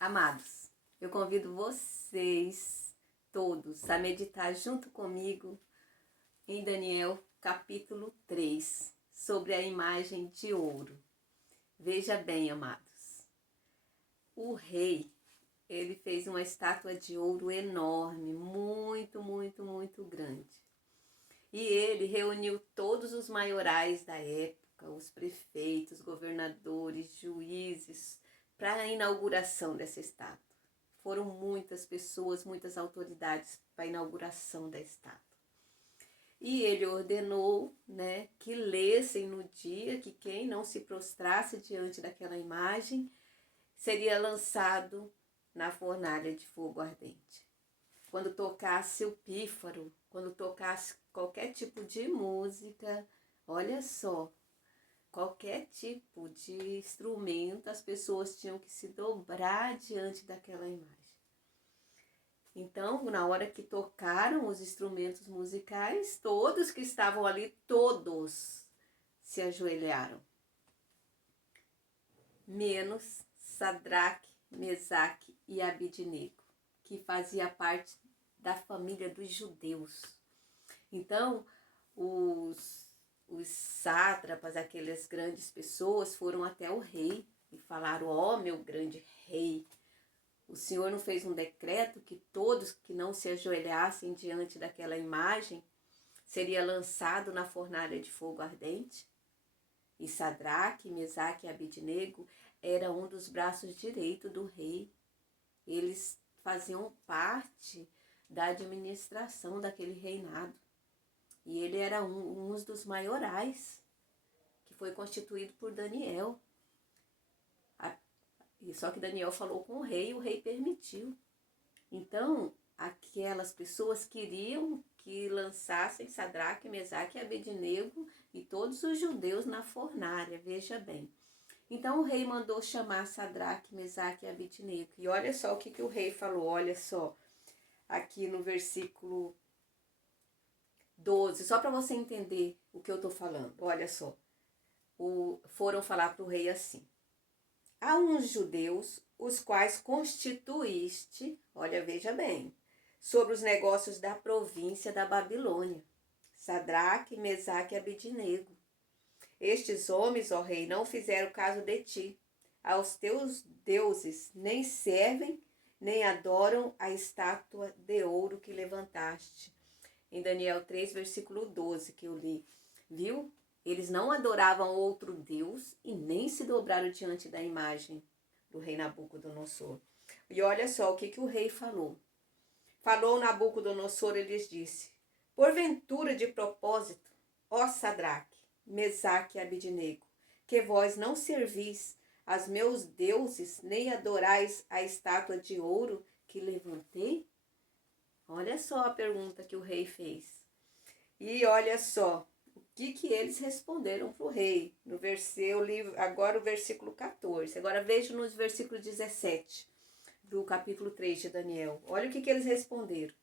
Amados, eu convido vocês todos a meditar junto comigo em Daniel capítulo 3, sobre a imagem de ouro. Veja bem, amados, o rei, ele fez uma estátua de ouro enorme, muito grande. E ele reuniu todos os maiorais da época, os prefeitos, governadores, juízes, para a inauguração dessa estátua. Foram muitas pessoas, muitas autoridades para a inauguração da estátua. E ele ordenou, que lessem no dia que quem não se prostrasse diante daquela imagem seria lançado na fornalha de fogo ardente. Quando tocasse o pífaro, quando tocasse qualquer tipo de música, olha só, qualquer tipo de instrumento, as pessoas tinham que se dobrar diante daquela imagem. Então, na hora que tocaram os instrumentos musicais, todos que estavam ali, todos se ajoelharam. Menos Sadraque, Mesaque e Abidnego, que fazia parte da família dos judeus. Então, os sátrapas, aquelas grandes pessoas, foram até o rei e falaram: ó, meu grande rei, o senhor não fez um decreto que todos que não se ajoelhassem diante daquela imagem seria lançado na fornalha de fogo ardente? E Sadraque, Mesaque e Abidnego era um dos braços direitos do rei. Eles faziam parte da administração daquele reinado. E ele era um dos maiorais, que foi constituído por Daniel. Só que Daniel falou com o rei permitiu. Então, aquelas pessoas queriam que lançassem Sadraque, Mesaque e Abednego e todos os judeus na fornalha, veja bem. Então o rei mandou chamar Sadraque, Mesaque e Abednego. E olha só o que o rei falou, olha só, aqui no versículo 12, só para você entender o que eu estou falando, olha só. Foram falar para o rei assim: há uns judeus, os quais constituíste, olha, veja bem, sobre os negócios da província da Babilônia, Sadraque, Mesaque e Abednego. Estes homens, ó rei, não fizeram caso de ti. Aos teus deuses nem servem, nem adoram a estátua de ouro que levantaste. Em Daniel 3, versículo 12, que eu li. Viu? Eles não adoravam outro Deus e nem se dobraram diante da imagem do rei Nabucodonosor. E olha só o que o rei falou. Falou Nabucodonosor e lhes disse: porventura de propósito, ó Sadraque, Mesaque e Abednego, que vós não servis aos meus deuses, nem adorais a estátua de ouro que levantei? Olha só a pergunta que o rei fez. E olha só o que eles responderam para o rei. Eu li agora o versículo 14. Agora veja nos versículos 17 do capítulo 3 de Daniel. Olha o que eles responderam.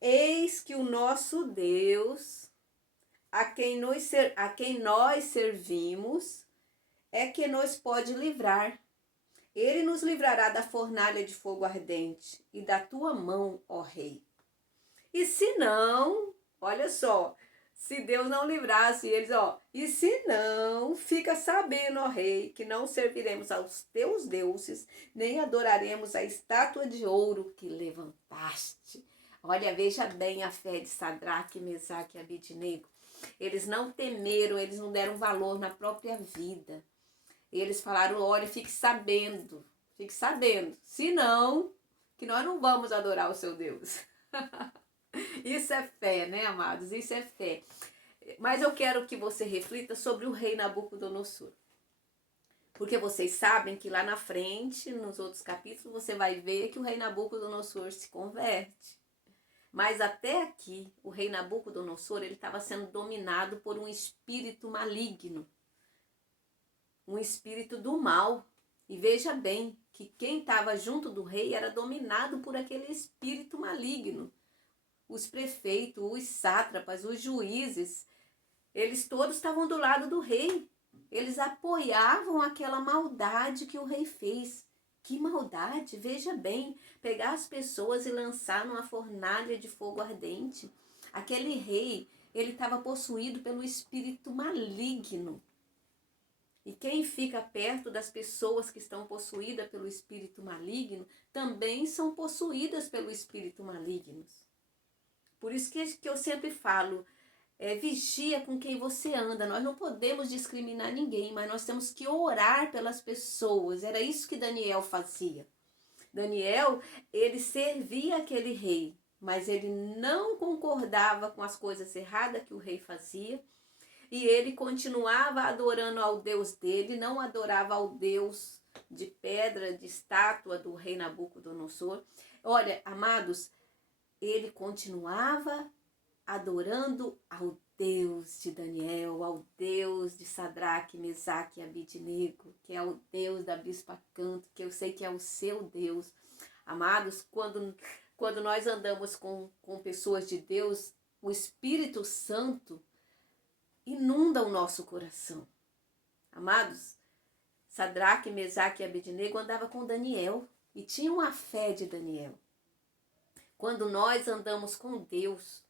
Eis que o nosso Deus, a quem nós servimos, é que nos pode livrar. Ele nos livrará da fornalha de fogo ardente e da tua mão, ó rei. E se não, olha só, se Deus não livrasse eles, e se não, fica sabendo, ó rei, que não serviremos aos teus deuses, nem adoraremos a estátua de ouro que levantaste. Olha, veja bem a fé de Sadraque, Mesaque e Abednego. Eles não temeram, eles não deram valor na própria vida. Eles falaram: olha, fique sabendo, senão que nós não vamos adorar o seu Deus. Isso é fé, né, amados? Isso é fé. Mas eu quero que você reflita sobre o rei Nabucodonosor. Porque vocês sabem que lá na frente, nos outros capítulos, você vai ver que o rei Nabucodonosor se converte. Mas até aqui, o rei Nabucodonosor, ele estava sendo dominado por um espírito maligno. Um espírito do mal. E veja bem que quem estava junto do rei era dominado por aquele espírito maligno. Os prefeitos, os sátrapas, os juízes, eles todos estavam do lado do rei. Eles apoiavam aquela maldade que o rei fez, Que maldade, veja bem, pegar as pessoas e lançar numa fornalha de fogo ardente. Aquele rei, ele estava possuído pelo espírito maligno. E quem fica perto das pessoas que estão possuídas pelo espírito maligno, também são possuídas pelo espírito maligno. Por isso que eu sempre falo, vigia com quem você anda. Nós não podemos discriminar ninguém, mas nós temos que orar pelas pessoas. Era isso que Daniel fazia. Daniel, ele servia aquele rei, mas ele não concordava com as coisas erradas que o rei fazia. E ele continuava adorando ao Deus dele, não adorava ao Deus de pedra, de estátua do rei Nabucodonosor. Olha, amados, ele continuava adorando ao Deus de Daniel, ao Deus de Sadraque, Mesaque e Abidnego, que é o Deus da Bispa Canto, que eu sei que é o seu Deus. Amados, quando nós andamos com pessoas de Deus, o Espírito Santo inunda o nosso coração. Amados, Sadraque, Mesaque e Abidnego andava com Daniel e tinham a fé de Daniel. Quando nós andamos com Deus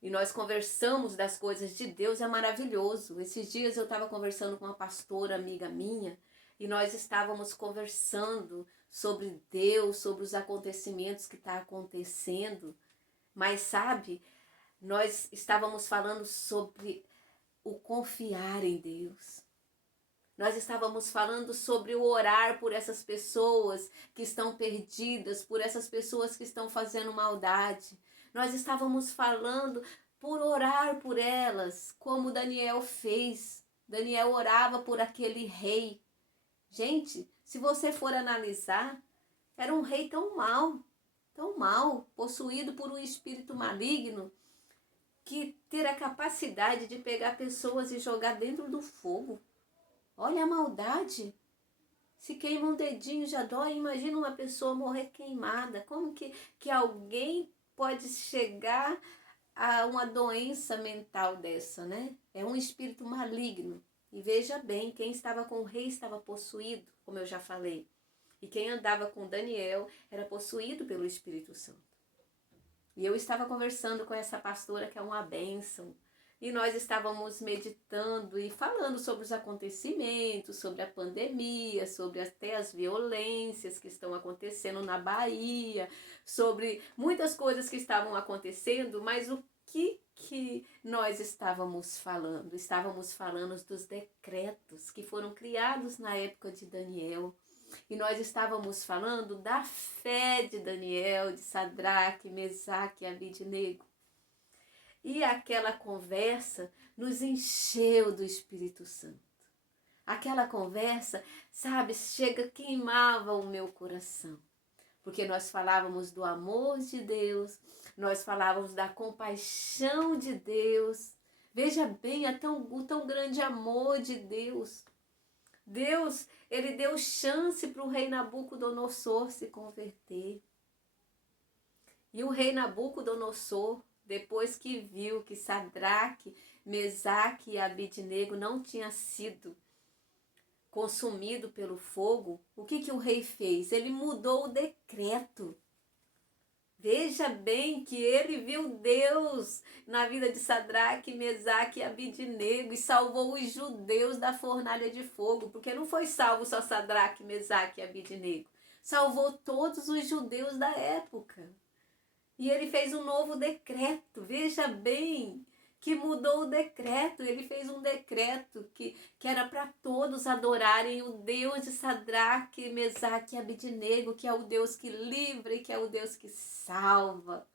e nós conversamos das coisas de Deus, é maravilhoso. Esses dias eu estava conversando com uma pastora amiga minha e nós estávamos conversando sobre Deus, sobre os acontecimentos que estão acontecendo. Mas sabe, nós estávamos falando sobre o confiar em Deus. Nós estávamos falando sobre o orar por essas pessoas que estão perdidas, por essas pessoas que estão fazendo maldade. Nós estávamos falando por orar por elas, como Daniel fez. Daniel orava por aquele rei. Gente, se você for analisar, era um rei tão mal, possuído por um espírito maligno, que ter a capacidade de pegar pessoas e jogar dentro do fogo. Olha a maldade. Se queima um dedinho já dói, imagina uma pessoa morrer queimada. Como que alguém pode chegar a uma doença mental dessa, né? É um espírito maligno. E veja bem, quem estava com o rei estava possuído, como eu já falei. E quem andava com Daniel era possuído pelo Espírito Santo. E eu estava conversando com essa pastora que é uma bênção. E nós estávamos meditando e falando sobre os acontecimentos, sobre a pandemia, sobre até as violências que estão acontecendo na Bahia, sobre muitas coisas que estavam acontecendo, mas o que nós estávamos falando? Estávamos falando dos decretos que foram criados na época de Daniel. E nós estávamos falando da fé de Daniel, de Sadraque, Mesaque e Abidnego. E aquela conversa nos encheu do Espírito Santo. Aquela conversa, sabe, queimava o meu coração. Porque nós falávamos do amor de Deus, nós falávamos da compaixão de Deus. Veja bem, o tão grande amor de Deus. Deus, ele deu chance para o rei Nabucodonosor se converter. E o rei Nabucodonosor, depois que viu que Sadraque, Mesaque e Abidnego não tinha sido consumido pelo fogo, o que o rei fez? Ele mudou o decreto. Veja bem que ele viu Deus na vida de Sadraque, Mesaque e Abidnego e salvou os judeus da fornalha de fogo, porque não foi salvo só Sadraque, Mesaque e Abidnego, salvou todos os judeus da época. E ele fez um novo decreto, veja bem, que mudou o decreto. Ele fez um decreto que era para todos adorarem o Deus de Sadraque, Mesaque e Abidnego, que é o Deus que livra e que é o Deus que salva.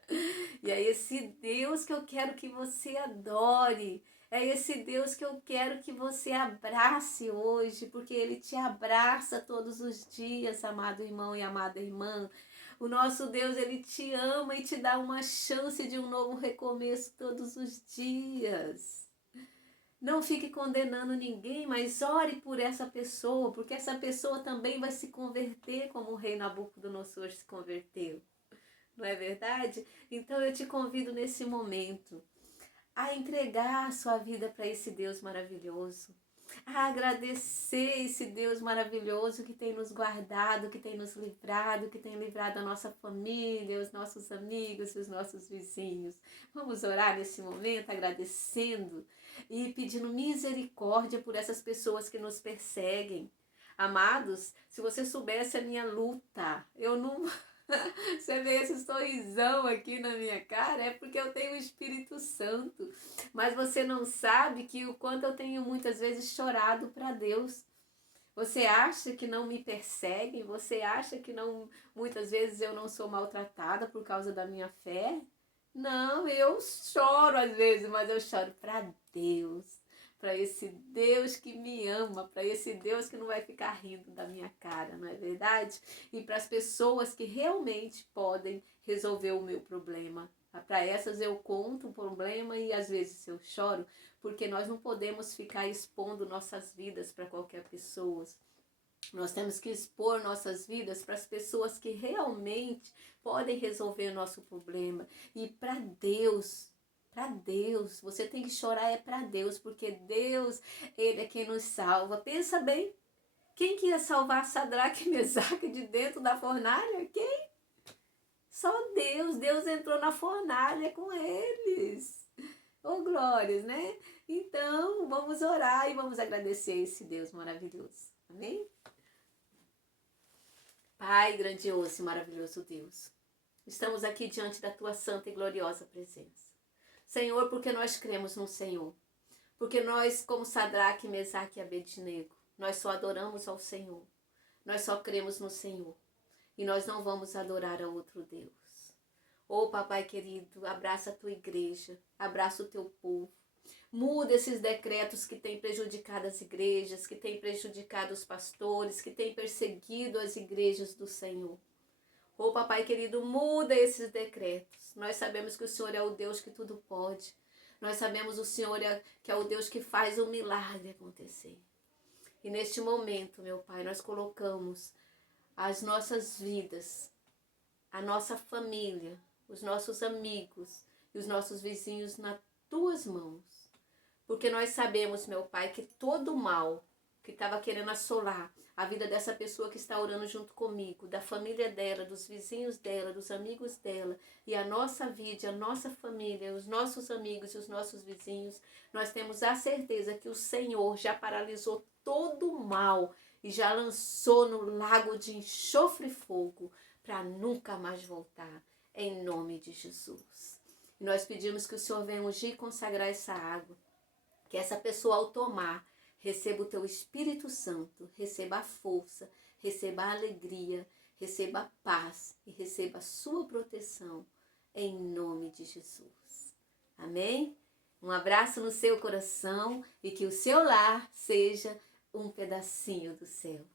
E é esse Deus que eu quero que você adore. É esse Deus que eu quero que você abrace hoje, porque Ele te abraça todos os dias, amado irmão e amada irmã. O nosso Deus, Ele te ama e te dá uma chance de um novo recomeço todos os dias. Não fique condenando ninguém, mas ore por essa pessoa, porque essa pessoa também vai se converter como o rei Nabucodonosor se converteu. Não é verdade? Então eu te convido nesse momento a entregar a sua vida para esse Deus maravilhoso, Agradecer esse Deus maravilhoso que tem nos guardado, que tem nos livrado, que tem livrado a nossa família, os nossos amigos e os nossos vizinhos. Vamos orar nesse momento agradecendo e pedindo misericórdia por essas pessoas que nos perseguem. Amados, se você soubesse a minha luta, eu não... Você vê esse sorrisão aqui na minha cara, é porque eu tenho o Espírito Santo. Mas você não sabe que o quanto eu tenho muitas vezes chorado para Deus. Você acha que não me perseguem? Você acha que não, muitas vezes eu não sou maltratada por causa da minha fé? Não, eu choro às vezes, mas eu choro para Deus. Para esse Deus que me ama, para esse Deus que não vai ficar rindo da minha cara, não é verdade? E para as pessoas que realmente podem resolver o meu problema. Para essas eu conto o problema e às vezes eu choro, porque nós não podemos ficar expondo nossas vidas para qualquer pessoa. Nós temos que expor nossas vidas para as pessoas que realmente podem resolver o nosso problema. E para Deus, você tem que chorar para Deus, porque Deus, Ele é quem nos salva. Pensa bem, quem que ia salvar Sadraque e Mesaque de dentro da fornalha? Quem? Só Deus. Deus entrou na fornalha com eles. Oh, glórias, né? Então, vamos orar e vamos agradecer esse Deus maravilhoso. Amém? Pai grandioso e maravilhoso Deus, estamos aqui diante da Tua santa e gloriosa presença. Senhor, porque nós cremos no Senhor. Porque nós, como Sadraque, Mesaque e Abednego, nós só adoramos ao Senhor. Nós só cremos no Senhor. E nós não vamos adorar a outro Deus. Oh, papai querido, abraça a Tua igreja, abraça o Teu povo. Muda esses decretos que têm prejudicado as igrejas, que têm prejudicado os pastores, que têm perseguido as igrejas do Senhor. Oh, papai querido, muda esses decretos. Nós sabemos que o Senhor é o Deus que tudo pode. Nós sabemos que o Senhor que é o Deus que faz o milagre acontecer. E neste momento, meu Pai, nós colocamos as nossas vidas, a nossa família, os nossos amigos e os nossos vizinhos nas Tuas mãos. Porque nós sabemos, meu Pai, que todo mal que estava querendo assolar a vida dessa pessoa que está orando junto comigo, da família dela, dos vizinhos dela, dos amigos dela, e a nossa vida, a nossa família, os nossos amigos e os nossos vizinhos, nós temos a certeza que o Senhor já paralisou todo o mal e já lançou no lago de enxofre e fogo para nunca mais voltar, em nome de Jesus. E nós pedimos que o Senhor venha ungir e consagrar essa água, que essa pessoa ao tomar, receba o Teu Espírito Santo, receba a força, receba a alegria, receba a paz e receba a sua proteção, em nome de Jesus. Amém? Um abraço no seu coração e que o seu lar seja um pedacinho do céu.